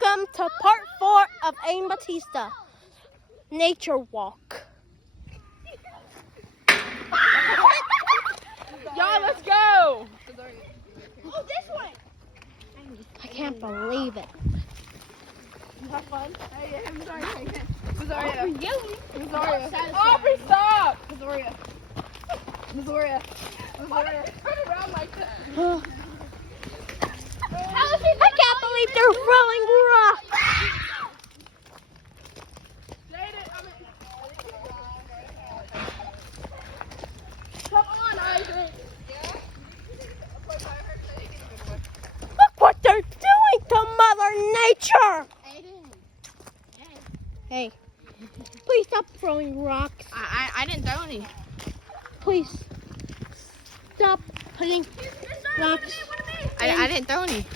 Welcome to part 4 of Aim Batista Nature Walk. Y'all, let's go! Oh, this way! I can't believe it. You have fun? Hey, I'm sorry. Aubrey, Stop! Missouri. Turn around like that. I can't believe they're throwing rocks. Come on, Isaac. Look what they're doing to Mother Nature. Hey, please stop throwing rocks. I didn't throw any. Please stop putting rocks. I didn't throw any.